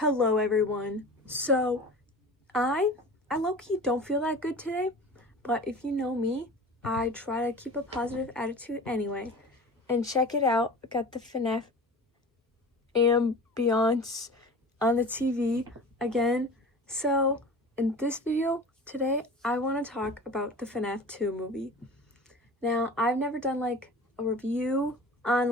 Hello everyone. So I low-key don't feel that good today, but if you know me, I try to keep a positive attitude anyway. And check it out, I got the Fnaf ambiance on the TV again. So in this video today, I want to talk about the Fnaf 2 movie. Now, I've never done like a review on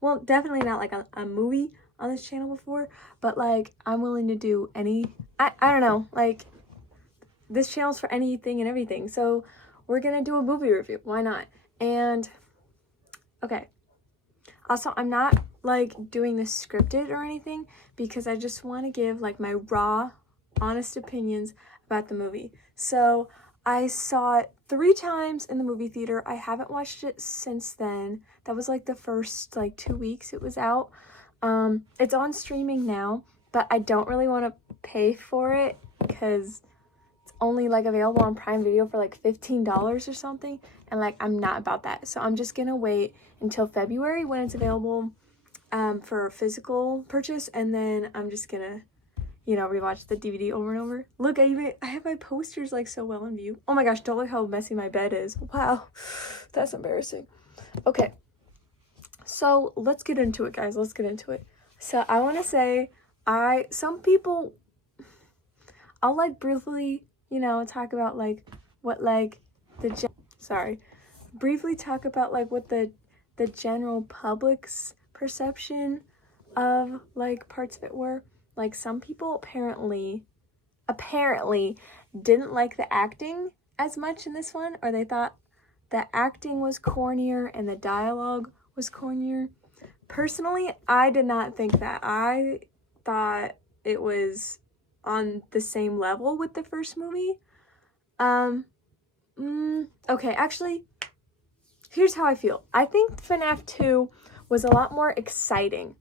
well, definitely not like a movie on this channel before, but like I'm willing to do I don't know, like this channel's for anything and everything. So we're gonna do a movie review. Why not? And okay. Also, I'm not like doing this scripted or anything because I just want to give like my raw, honest opinions about the movie. So I saw it 3 times in the movie theater. I haven't watched it since then. That was like the first 2 weeks it was out. It's on streaming now, but I don't really want to pay for it because it's only like available on Prime Video for like $15 or something, and like I'm not about that. So I'm just gonna wait until February when it's available for physical purchase, and then I'm just gonna rewatch the DVD over and over. Look, I have my posters like so well in view. Oh my gosh, don't look how messy my bed is. Wow, that's embarrassing. Okay, so let's get into it, guys. Let's get into it. So I want to say, some people, I'll like briefly, talk about like what like briefly talk about like what the general public's perception of like parts of it were. Like some people apparently didn't like the acting as much in this one, or they thought the acting was cornier and the dialogue was cornier. Personally, I did not think that. I thought it was on the same level with the first movie. Okay, actually, here's how I feel. I think FNAF 2 was a lot more exciting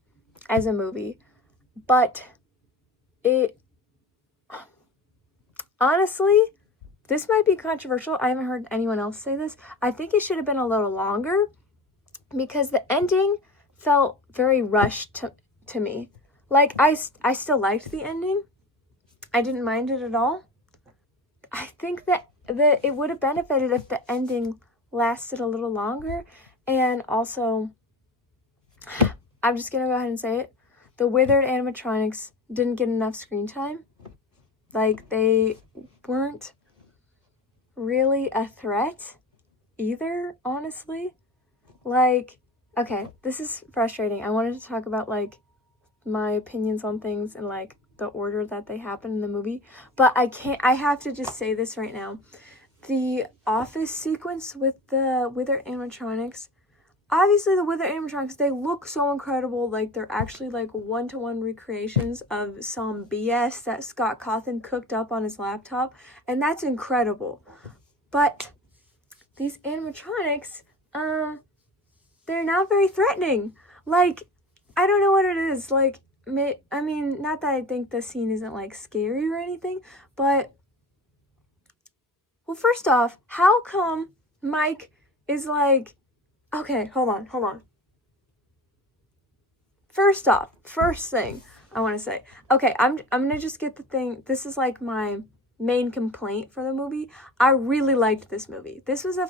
as a movie, but honestly, this might be controversial. I haven't heard anyone else say this. I think it should have been a little longer because the ending felt very rushed to me. Like, I still liked the ending. I didn't mind it at all. I think that it would have benefited if the ending lasted a little longer. And also, I'm just gonna go ahead and say it. The withered animatronics didn't get enough screen time. Like, they weren't really a threat either, honestly. Like, okay, this is frustrating. I wanted to talk about like my opinions on things and like the order that they happen in the movie, but I have to just say this right now. The office sequence with the withered animatronics, obviously the withered animatronics, they look so incredible. Like, they're actually like one-to-one recreations of some BS that Scott Cawthon cooked up on his laptop, and that's incredible. But these animatronics, they're not very threatening. Like, I don't know what it is. Like, I mean, not that I think the scene isn't like scary or anything, but well, first off, how come Mike is like, okay, hold on. First off, first thing I want to say, okay, I'm gonna just get the thing. This is like my main complaint for the movie. I really liked this movie. This was a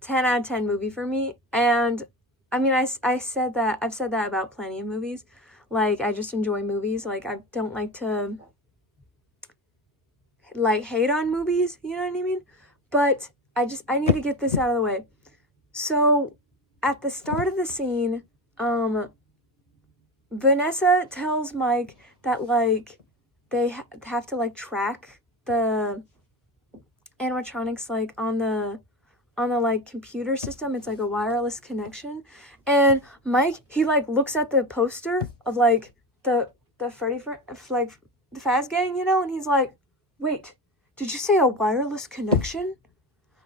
10 out of 10 movie for me, and I mean, I've said that about plenty of movies. Like, I just enjoy movies. Like, I don't like to like hate on movies, you know what I mean? But I need to get this out of the way. So at the start of the scene, Vanessa tells Mike that like they have to like track the animatronics like on the like computer system. It's like a wireless connection, and Mike, he like looks at the poster of like the Freddy like the Faz gang, and he's like, wait, did you say a wireless connection?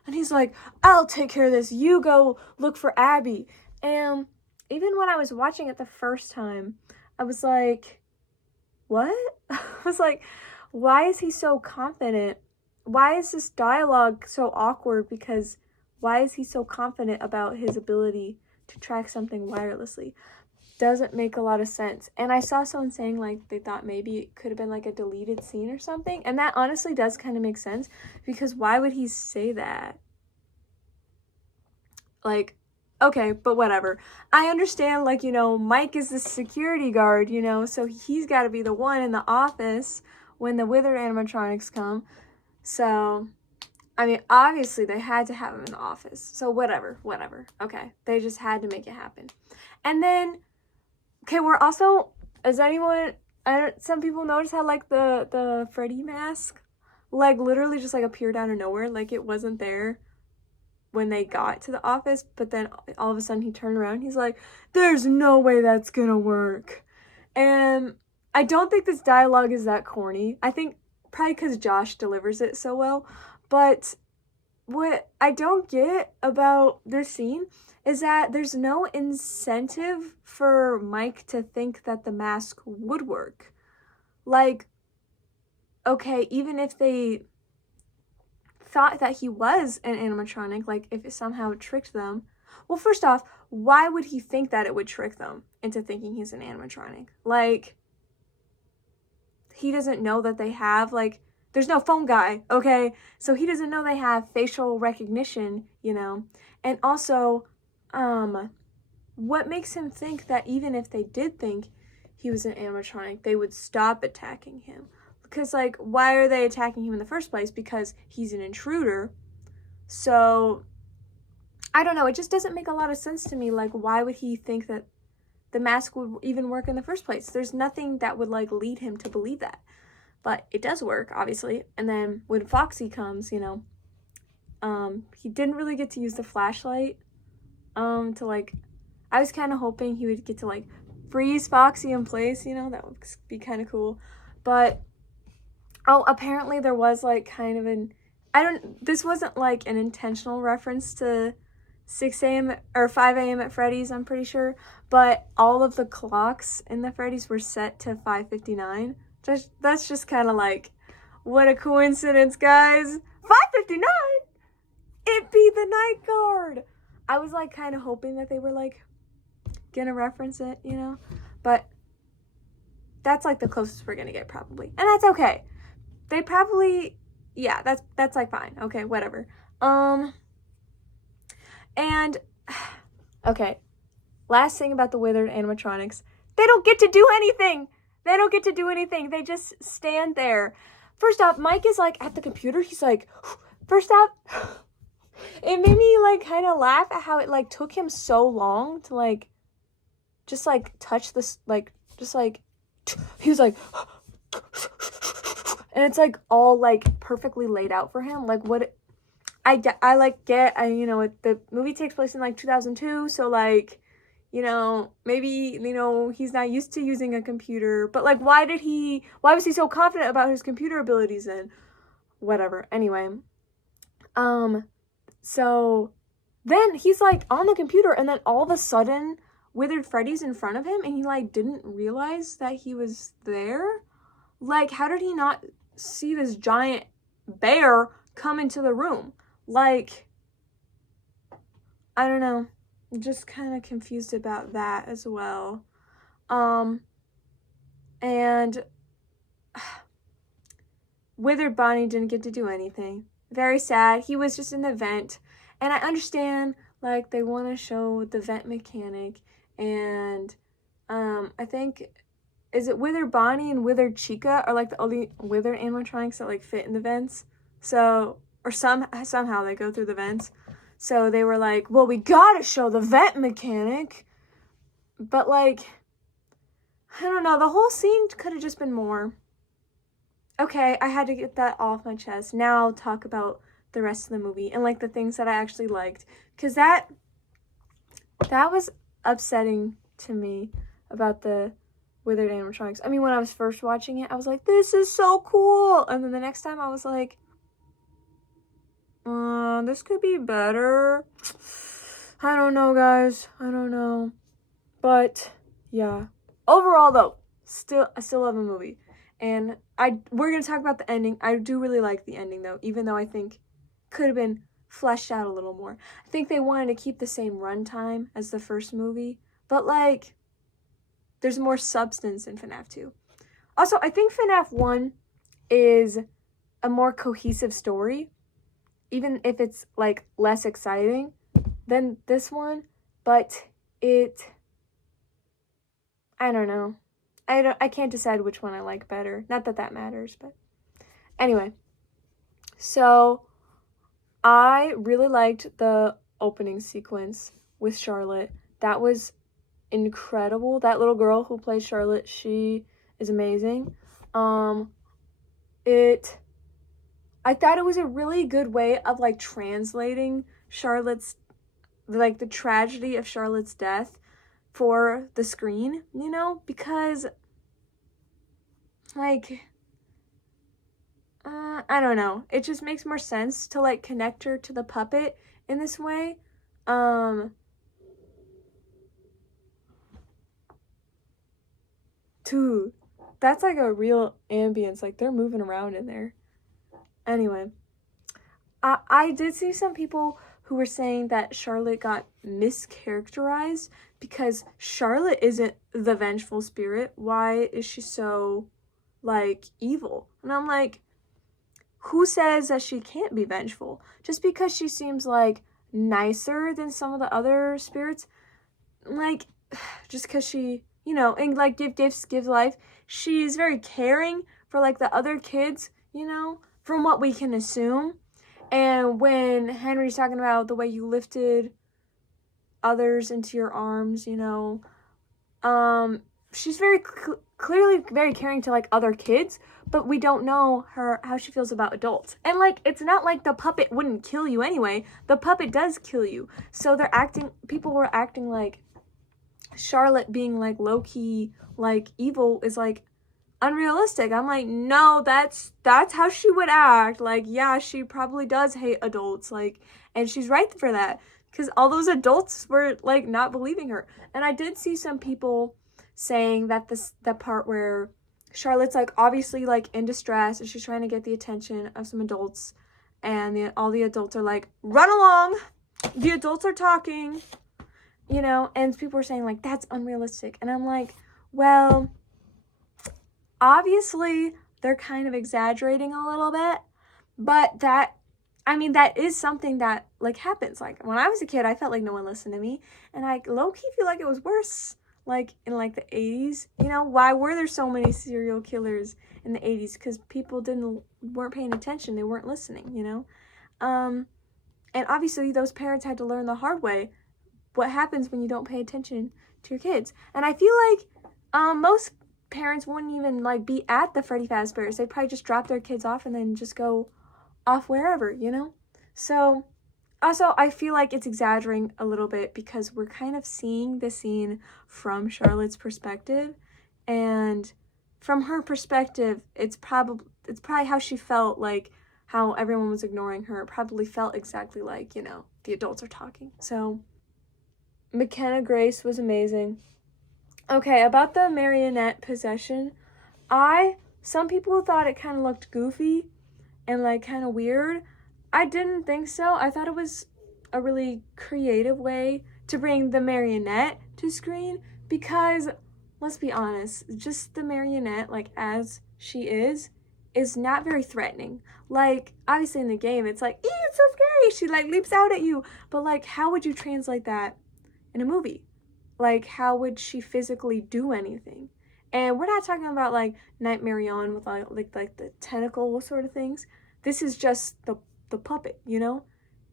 And he's like, I'll take care of this, you go look for Abby. And even when I was watching it the first time, I was like, what? I was like, why is he so confident? Why is this dialogue so awkward? Because why is he so confident about his ability to track something wirelessly? doesn't make a lot of sense. And I saw someone saying like they thought maybe it could have been like a deleted scene or something, and that honestly does kind of make sense, because why would he say that? Like, okay, but whatever. I understand, like, Mike is the security guard, so he's got to be the one in the office when the withered animatronics come. So, I mean, obviously they had to have him in the office. So whatever. Okay, they just had to make it happen. And then, okay, we're also, some people notice how, like, the Freddy mask, like, literally just, like, appeared out of nowhere, like it wasn't there when they got to the office, but then all of a sudden he turned around, he's like, there's no way that's gonna work. And I don't think this dialogue is that corny. I think probably because Josh delivers it so well, but what I don't get about this scene is that there's no incentive for Mike to think that the mask would work. Like, okay, even if they thought that he was an animatronic, like if it somehow tricked them, well, first off, why would he think that it would trick them into thinking he's an animatronic? Like, he doesn't know that they have, like, there's no phone guy, okay? So he doesn't know they have facial recognition, And also, what makes him think that even if they did think he was an animatronic, they would stop attacking him? Because, like, why are they attacking him in the first place? Because he's an intruder. So, I don't know. It just doesn't make a lot of sense to me. Like, why would he think that the mask would even work in the first place? There's nothing that would, like, lead him to believe that. But it does work, obviously. And then when Foxy comes, he didn't really get to use the flashlight to, like, I was kind of hoping he would get to, like, freeze Foxy in place, that would be kind of cool. But apparently there was, like, kind of this wasn't, like, an intentional reference to 6 a.m. or 5 a.m. at Freddy's, I'm pretty sure, but all of the clocks in the Freddy's were set to 5:59. That's just kind of like, what a coincidence, guys. 5:59? It be the night guard. I was, like, kind of hoping that they were, like, gonna reference it, but that's, like, the closest we're gonna get, probably, and that's okay. They probably, yeah, that's like fine. Okay, whatever. And, okay, last thing about the withered animatronics. They don't get to do anything. They just stand there. First off, Mike is, like, at the computer. He's like, first off, it made me, like, kind of laugh at how it, like, took him so long to, like, just, like, touch this, like, just, like, he was like, and it's, like, all, like, perfectly laid out for him. Like, what, the movie takes place in, like, 2002, so, like, maybe, he's not used to using a computer, but, like, why was he so confident about his computer abilities then? Whatever. Anyway, so then he's, like, on the computer, and then all of a sudden, Withered Freddy's in front of him, and he, like, didn't realize that he was there? Like, how did he not see this giant bear come into the room? Like, I don't know. I'm just kind of confused about that as well. And Withered Bonnie didn't get to do anything. Very sad. He was just in the vent. And I understand, like, they want to show the vent mechanic. And I think, is it Withered Bonnie and Withered Chica are, like, the only withered animatronics that, like, fit in the vents? So, or somehow they go through the vents. So they were like, well, we gotta show the vent mechanic. But, like, I don't know. The whole scene could have just been more. Okay, I had to get that off my chest. Now I'll talk about the rest of the movie and, like, the things that I actually liked. Because that was upsetting to me about the withered animatronics. I mean, when I was first watching it, I was like, this is so cool. And then the next time I was like, this could be better. I don't know, guys. I don't know. But, yeah. Overall, though, I still love the movie. And we're going to talk about the ending. I do really like the ending, though, even though I think could have been fleshed out a little more. I think they wanted to keep the same runtime as the first movie. But, like, there's more substance in FNAF 2. Also, I think FNAF 1 is a more cohesive story, even if it's like less exciting than this one, but I don't know. I can't decide which one I like better. Not that that matters, but anyway. So I really liked the opening sequence with Charlotte. That was incredible. That little girl who plays Charlotte, she is amazing. I thought it was a really good way of like translating Charlotte's, like, the tragedy of Charlotte's death for the screen, you know, because like I don't know, it just makes more sense to like connect her to the puppet in this way. Dude, that's like a real ambience, like they're moving around in there. Anyway, I did see some people who were saying that Charlotte got mischaracterized because Charlotte isn't the vengeful spirit. Why is she so, like, evil? And I'm like, who says that she can't be vengeful? Just because she seems, like, nicer than some of the other spirits, like, just because she, you know, and, like, give gifts, gives life, she's very caring for, like, the other kids, you know, from what we can assume. And when Henry's talking about the way you lifted others into your arms, you know, she's very clearly very caring to like other kids, but we don't know how she feels about adults. And like, it's not like the puppet wouldn't kill you anyway. The puppet does kill you. So people were acting like Charlotte being like low-key like evil is like unrealistic. I'm like, no, that's how she would act. Like, yeah, she probably does hate adults, like, and she's right for that, because all those adults were like not believing her. And I did see some people saying that that part where Charlotte's like obviously like in distress and she's trying to get the attention of some adults, and all the adults are like, run along, the adults are talking, you know, and people were saying like that's unrealistic. And I'm like, well, obviously, they're kind of exaggerating a little bit, but that is something that, like, happens. Like, when I was a kid, I felt like no one listened to me, and I low-key feel like it was worse, like, in, like, the 80s. You know, why were there so many serial killers in the 80s? Because people weren't paying attention, they weren't listening, you know? And obviously, those parents had to learn the hard way what happens when you don't pay attention to your kids. And I feel like, most parents wouldn't even like be at the Freddy Fazbear's. They'd probably just drop their kids off and then just go off wherever, you know? So also I feel like it's exaggerating a little bit because we're kind of seeing the scene from Charlotte's perspective, and from her perspective it's probably how she felt, like how everyone was ignoring her. It probably felt exactly like, you know, the adults are talking. So McKenna Grace was amazing. Okay, about the marionette possession, some people thought it kind of looked goofy and like kind of weird. I didn't think so. I thought it was a really creative way to bring the marionette to screen, because let's be honest, just the marionette, like as she is not very threatening. Like, obviously in the game, it's like, it's so scary. She like leaps out at you. But like, how would you translate that in a movie? Like, how would she physically do anything? And we're not talking about like Nightmare on with like the tentacle sort of things. This is just the puppet, you know?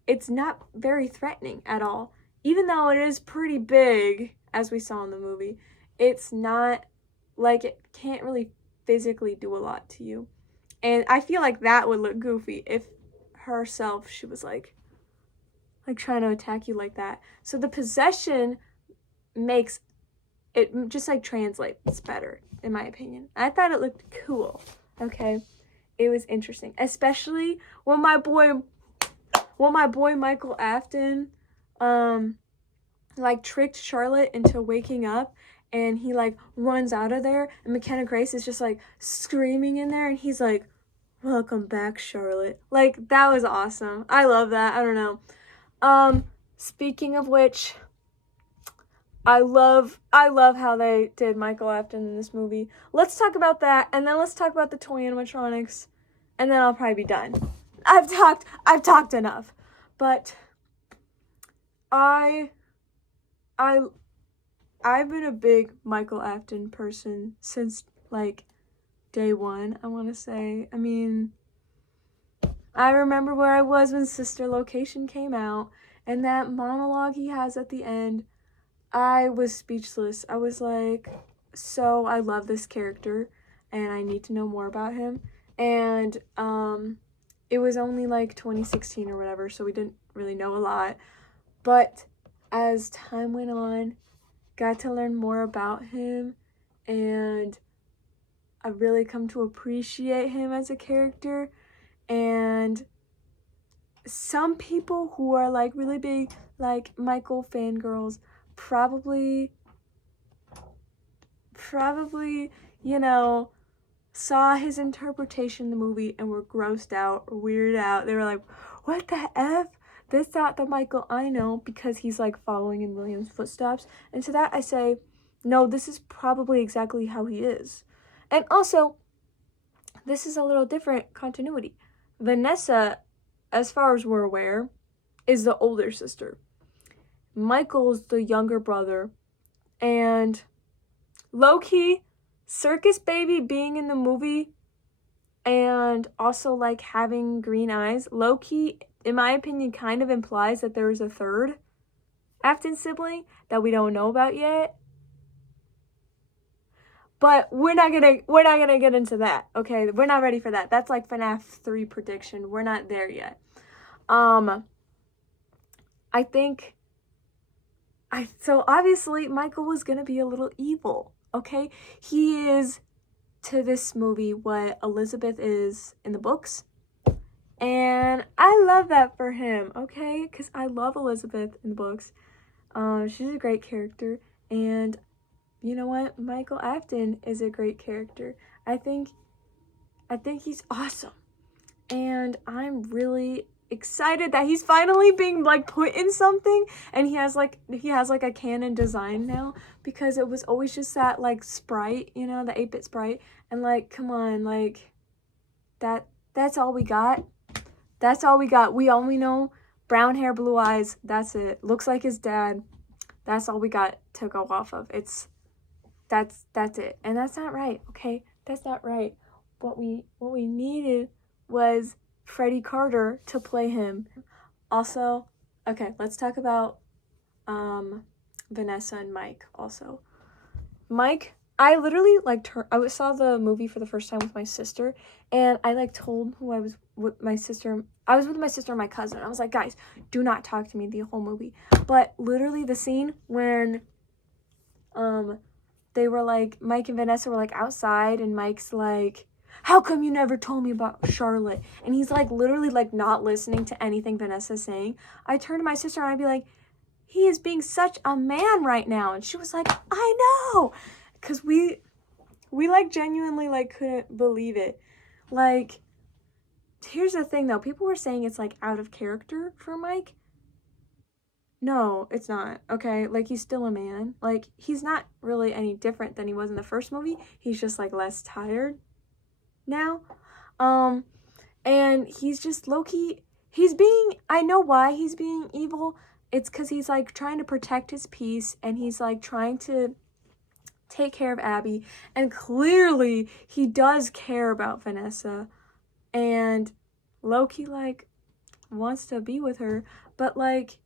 It's not very threatening at all. Even though it is pretty big, as we saw in the movie, it's not like, it can't really physically do a lot to you. And I feel like that would look goofy if she was like trying to attack you like that. So the possession makes it just like translates better, in my opinion. I thought it looked cool. Okay, it was interesting, especially when my boy Michael Afton like tricked Charlotte into waking up, and he like runs out of there, and McKenna Grace is just like screaming in there, and he's like, welcome back, Charlotte. Like, that was awesome. I love that. I don't know. Speaking of which, I love how they did Michael Afton in this movie. Let's talk about that, and then let's talk about the toy animatronics, and then I'll probably be done. I've talked enough. But I I've been a big Michael Afton person since like day one, I want to say. I mean, I remember where I was when Sister Location came out, and that monologue he has at the end, I was speechless. I was like, so I love this character, and I need to know more about him. And it was only like 2016 or whatever, so we didn't really know a lot. But as time went on, got to learn more about him, and I've really come to appreciate him as a character. And some people who are like really big like Michael fangirls probably you know, saw his interpretation in the movie and were grossed out or weirded out. They were like, what the F? This not the Michael I know, because he's like following in William's footsteps. And to that I say, no, this is probably exactly how he is. And also, this is a little different continuity. Vanessa, as far as we're aware, is the older sister. Michael's the younger brother. And low-key, Circus Baby being in the movie and also like having green eyes, low-key, in my opinion, kind of implies that there is a third Afton sibling that we don't know about yet. But we're not gonna get into that, okay? We're not ready for that. That's like FNAF 3 prediction. We're not there yet. So obviously Michael was gonna be a little evil, okay? He is to this movie what Elizabeth is in the books. And I love that for him, okay? Because I love Elizabeth in the books. She's a great character. And you know what? Michael Afton is a great character. I think he's awesome. And I'm really excited that he's finally being like put in something, and he has like a canon design now, because it was always just that like sprite, you know, the 8-bit sprite, and like, come on, like that's all we got. That's all we got. We only know brown hair, blue eyes. That's it. Looks like his dad. That's all we got to go off of. That's it. And that's not right, okay? That's not right. What we needed was Freddie Carter to play him. Also, okay, let's talk about Vanessa and Mike also. Mike, I literally I saw the movie for the first time with my sister, and I like told who I was with my sister. I was with my sister and my cousin. I was like, guys, do not talk to me the whole movie. But literally the scene when they were like, Mike and Vanessa were like outside, and Mike's like, how come you never told me about Charlotte? And he's like literally like not listening to anything Vanessa's saying. I turned to my sister and I'd be like, he is being such a man right now. And she was like, I know. Because we like genuinely like couldn't believe it. Like, here's the thing though. People were saying it's like out of character for Mike. No, it's not, okay? Like, he's still a man. Like, he's not really any different than he was in the first movie. He's just, like, less tired now. And he's just low-key, I know why he's being evil. It's because he's, like, trying to protect his peace, and he's, like, trying to take care of Abby. And clearly, he does care about Vanessa. And low-key, like, wants to be with her. But, like,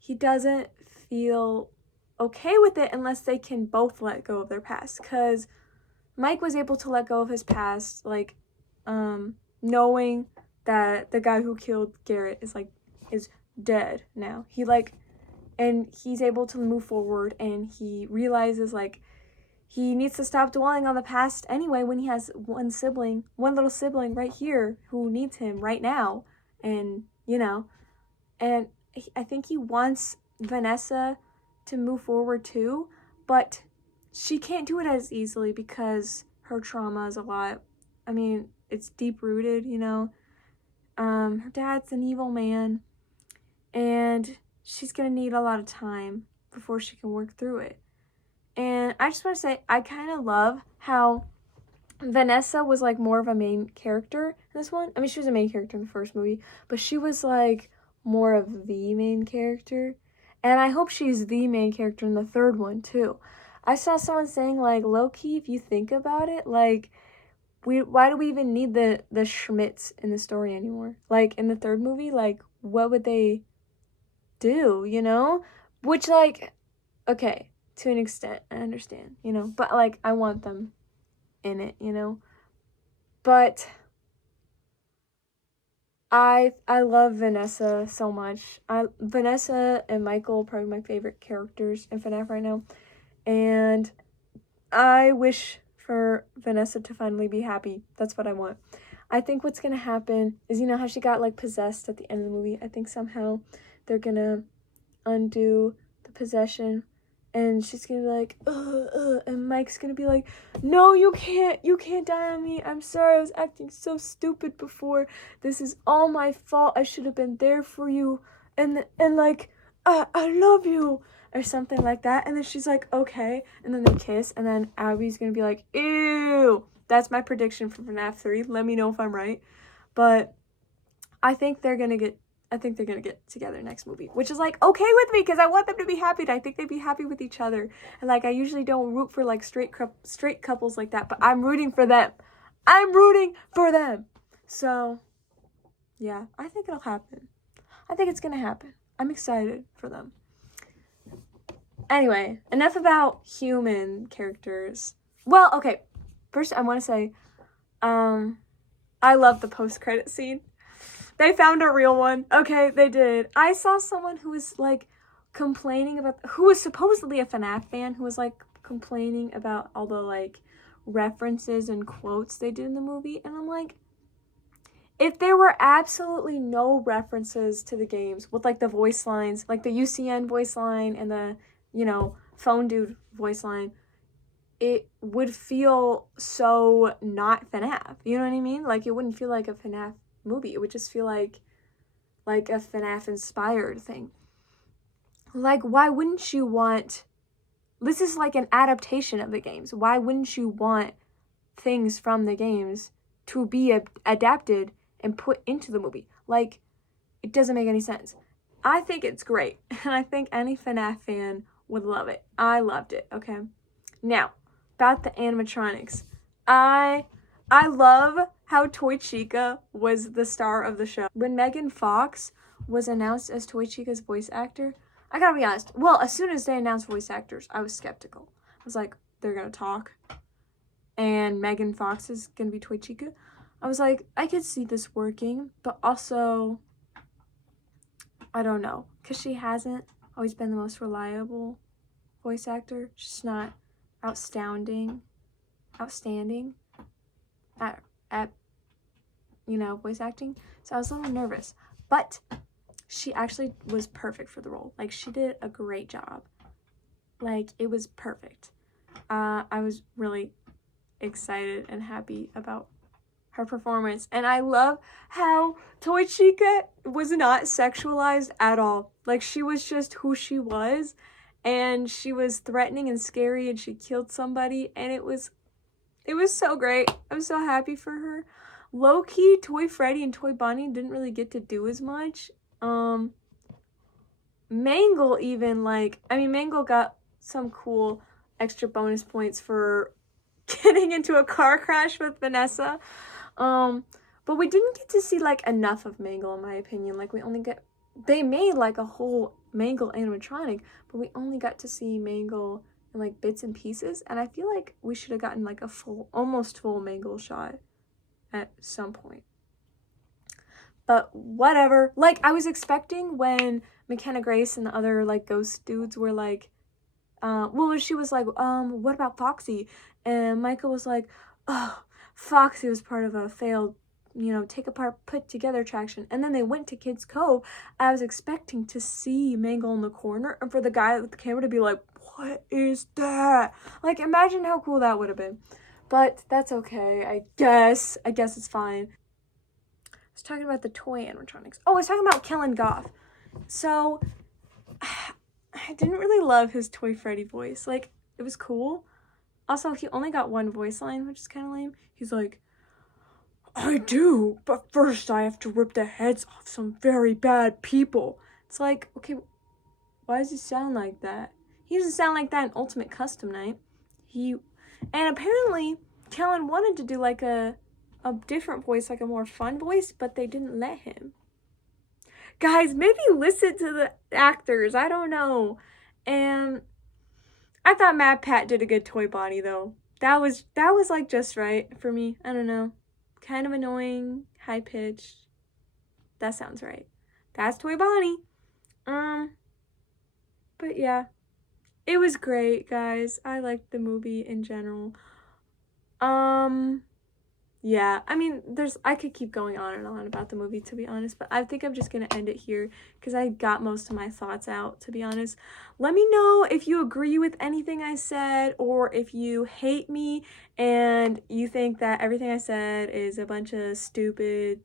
he doesn't feel okay with it unless they can both let go of their past. Because Mike was able to let go of his past, like, knowing that the guy who killed Garrett is dead now. And he's able to move forward, and he realizes, like, he needs to stop dwelling on the past anyway when he has one little sibling right here who needs him right now. And, you know, and I think he wants Vanessa to move forward too, but she can't do it as easily because her trauma is a lot. I mean, it's deep-rooted, you know. Her dad's an evil man, and she's gonna need a lot of time before she can work through it. And I just want to say, I kind of love how Vanessa was like more of a main character in this one. I mean, she was a main character in the first movie, but she was like more of the main character. And I hope she's the main character in the third one too. I saw someone saying like, low key, if you think about it, like, why do we even need the Schmidts in the story anymore? Like in the third movie, like what would they do, you know? Which like, okay, to an extent, I understand, you know, but like I want them in it, you know. But I love Vanessa so much. Vanessa and Michael are probably my favorite characters in FNAF right now. And I wish for Vanessa to finally be happy. That's what I want. I think what's gonna happen is, you know how she got like possessed at the end of the movie? I think somehow they're gonna undo the possession and she's gonna be like, and Mike's gonna be like, no, you can't die on me. I'm sorry, I was acting so stupid before. This is all my fault. I should have been there for you. And like, I love you. Or something like that. And then she's like, okay. And then they kiss. And then Abby's gonna be like, ew. That's my prediction for FNAF 3. Let me know if I'm right. But I think they're gonna get together next movie, which is like okay with me because I want them to be happy. And I think they'd be happy with each other. And like I usually don't root for like straight couples like that, but I'm rooting for them. So yeah, I think it'll happen. I think it's gonna happen. I'm excited for them. Anyway, enough about human characters. Well, okay. First, I want to say, I love the post-credit scene. They found a real one. Okay, they did. I saw someone who was, like, who was supposedly a FNAF fan, who was, like, complaining about all the, like, references and quotes they did in the movie. And I'm like, if there were absolutely no references to the games with, like, the voice lines, like the UCN voice line and the, you know, phone dude voice line, it would feel so not FNAF. You know what I mean? Like, it wouldn't feel like a FNAF movie. It would just feel like a FNAF-inspired thing. Like, why wouldn't you want... This is like an adaptation of the games. Why wouldn't you want things from the games to be adapted and put into the movie? Like, it doesn't make any sense. I think it's great. And I think any FNAF fan would love it. I loved it, okay? Now, about the animatronics. I love how Toy Chica was the star of the show. When Megan Fox was announced as Toy Chica's voice actor, I gotta be honest. Well, as soon as they announced voice actors, I was skeptical. I was like, they're gonna talk. And Megan Fox is gonna be Toy Chica. I was like, I could see this working, but also, I don't know. Because she hasn't always been the most reliable voice actor. She's not outstanding at you know, voice acting. So I was a little nervous. But she actually was perfect for the role. Like, she did a great job. Like, it was perfect. I was really excited and happy about her performance. And I love how Toy Chica was not sexualized at all. Like, she was just who she was. And she was threatening and scary, and she killed somebody. And it was so great. I'm so happy for her. Low-key, Toy Freddy and Toy Bonnie didn't really get to do as much. Mangle even, like, I mean, Mangle got some cool extra bonus points for getting into a car crash with Vanessa. But we didn't get to see, like, enough of Mangle, in my opinion. Like, they made, like, a whole Mangle animatronic, but we only got to see Mangle in, like, bits and pieces. And I feel like we should have gotten, like, a almost full Mangle shot at some point. But whatever. Like, I was expecting when McKenna Grace and the other, like, ghost dudes were like, she was like, what about Foxy? And Michael was like, oh, Foxy was part of a failed, you know, take apart, put together attraction. And then they went to Kids Cove. I was expecting to see Mangle in the corner and for the guy with the camera to be like, what is that? Like, imagine how cool that would have been. But that's okay, I guess. I guess it's fine. I was talking about the toy animatronics. Oh, I was talking about Kellen Goff. So, I didn't really love his Toy Freddy voice. Like, it was cool. Also, he only got one voice line, which is kind of lame. He's like, I do, but first I have to rip the heads off some very bad people. It's like, okay, why does he sound like that? He doesn't sound like that in Ultimate Custom Night. And apparently, Kellen wanted to do like a different voice, like a more fun voice, but they didn't let him. Guys, maybe listen to the actors. I don't know. And I thought Mad Pat did a good Toy Bonnie though. That was like just right for me. I don't know. Kind of annoying, high pitched. That sounds right. That's Toy Bonnie. But yeah. It was great, guys. I liked the movie in general. Yeah, I mean, I could keep going on and on about the movie, to be honest, but I think I'm just gonna end it here because I got most of my thoughts out, to be honest. Let me know if you agree with anything I said or if you hate me and you think that everything I said is a bunch of stupid,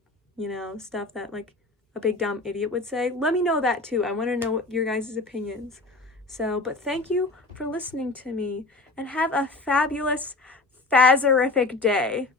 stuff that like a big dumb idiot would say. Let me know that too. I want to know what your guys' opinions. So, but thank you for listening to me and have a fabulous, phaserific day.